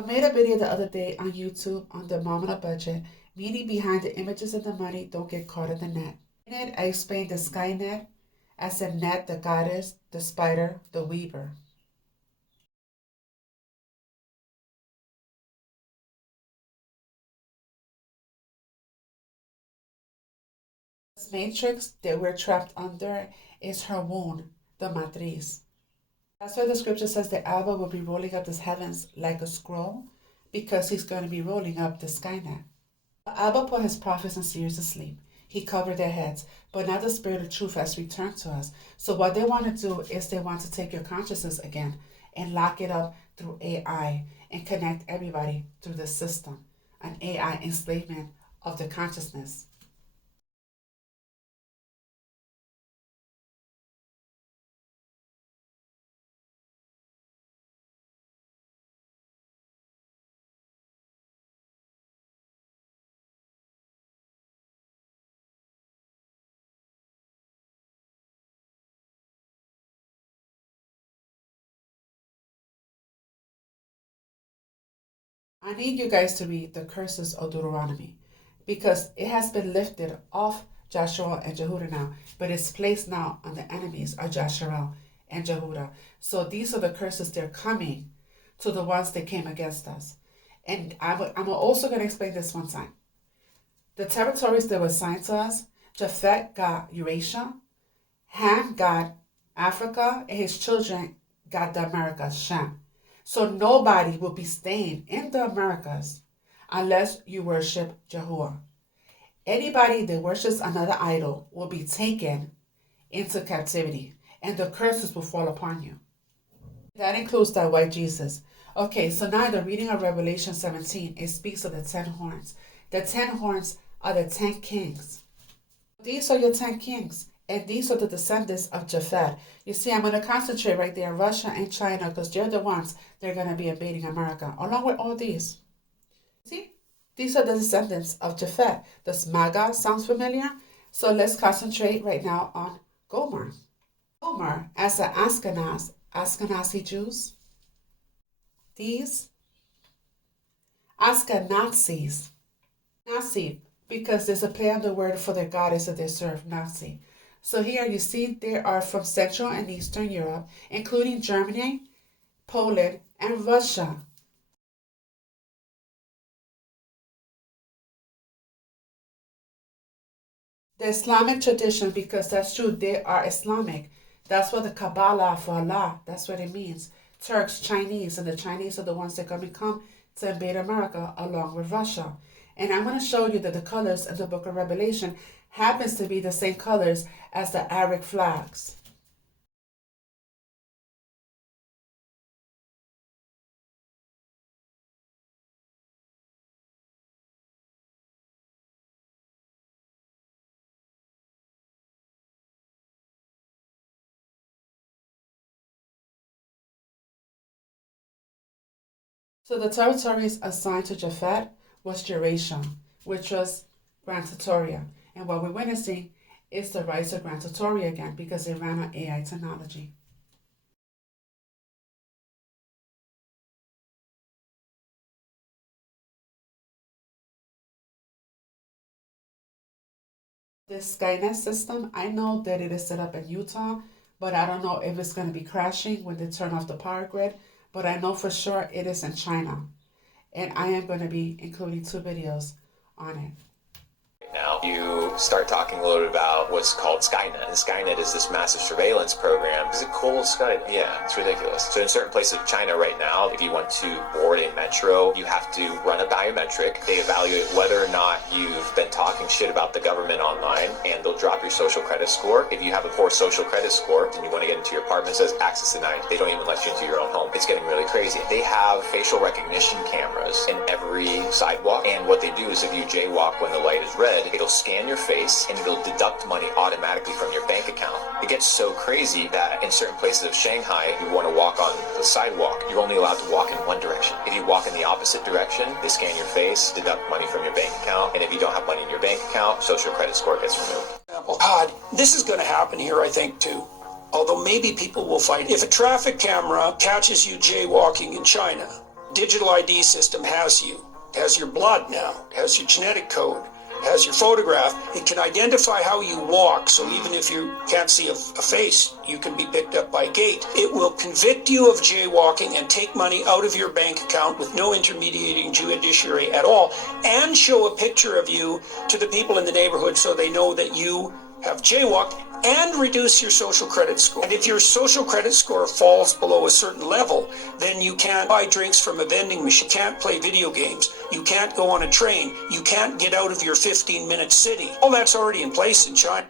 I made a video the other day on YouTube on the mom on a budget, meaning behind the images and the money don't get caught in the net. In it, I explained the sky net as a net, the goddess, the spider, the weaver. This matrix that we're trapped under is her wound, the matriz. That's why the scripture says that Abba will be rolling up the heavens like a scroll, because he's going to be rolling up the skynet. Abba put his prophets and seers to sleep. He covered their heads, but now the spirit of truth has returned to us. So what they want to do is they want to take your consciousness again and lock it up through AI and connect everybody through the system, an AI enslavement of the consciousness. I need you guys to read the curses of Deuteronomy because it has been lifted off Joshua and Jehudah now, but it's placed now on the enemies of Joshua and Jehudah. So these are the curses they're coming to the ones that came against us. And I'm also going to explain this one time. The territories that were assigned to us, Japhet got Eurasia, Ham got Africa, and his children got the Americas, Shem. So nobody will be staying in the Americas unless you worship Yahuwah. Anybody that worships another idol will be taken into captivity, and the curses will fall upon you. That includes that white Jesus. Okay, so now the reading of Revelation 17, it speaks of the 10 horns. The 10 horns are the 10 kings. These are your 10 kings. And these are the descendants of Japhet. You see, I'm going to concentrate right there on Russia and China because they're the ones that are going to be invading America, along with all these. See, these are the descendants of Japhet. Does MAGA sounds familiar? So let's concentrate right now on Gomer. Gomer, as an Ashkenazi Jews. These Ashkenazis. Nazi, because there's a play on the word for the goddess that they serve, Nazi. So here you see they are from Central and Eastern Europe, including Germany, Poland, and Russia. The Islamic tradition, because that's true, they are Islamic. That's what the Kabbalah for Allah, that's what it means. Turks, Chinese, and the Chinese are the ones that are going to come to invade America along with Russia. And I'm going to show you that the colors in the book of Revelation happens to be the same colors as the Arab flags. So the territories assigned to Japhet was Eurasia, which was Grand Tatoria. And what we're witnessing is the rise of Grand Tatoria again because they ran on AI technology. This Skynet system, I know that it is set up in Utah, but I don't know if it's going to be crashing when they turn off the power grid. But I know for sure it is in China. And I am going to be including 2 videos on it. Now you start talking a little bit about what's called Skynet. And Skynet is this massive surveillance program. Is it cool, Skynet? Yeah, it's ridiculous. So in certain places of China right now, if you want to board a metro, you have to run a biometric. They evaluate whether or not you've been talking shit about the government online, and they'll drop your social credit score. If you have a poor social credit score and you want to get into your apartment, it says access denied. They don't even let you into your own home. It's getting really crazy. They have facial recognition cameras in every sidewalk, and what they do is if you jaywalk when the light is red, it'll scan your face and it'll deduct money automatically from your bank account. It gets so crazy that in certain places of Shanghai, if you want to walk on the sidewalk, you're only allowed to walk in one direction. If you walk in the opposite direction, they scan your face, deduct money from your bank account, and if you don't have money in your bank account, social credit score gets removed. God, this is going to happen here, I think, too. Although maybe people will fight. If a traffic camera catches you jaywalking in China, digital ID system has you, has your blood now, has your genetic code, has your photograph. It can identify how you walk, so even if you can't see a face, you can be picked up by gait. It will convict you of jaywalking and take money out of your bank account with no intermediating judiciary at all, and show a picture of you to the people in the neighborhood so they know that you have jaywalked, and reduce your social credit score. And if your social credit score falls below a certain level, then you can't buy drinks from a vending machine, you can't play video games, you can't go on a train, you can't get out of your 15-minute city. All that's already in place in China.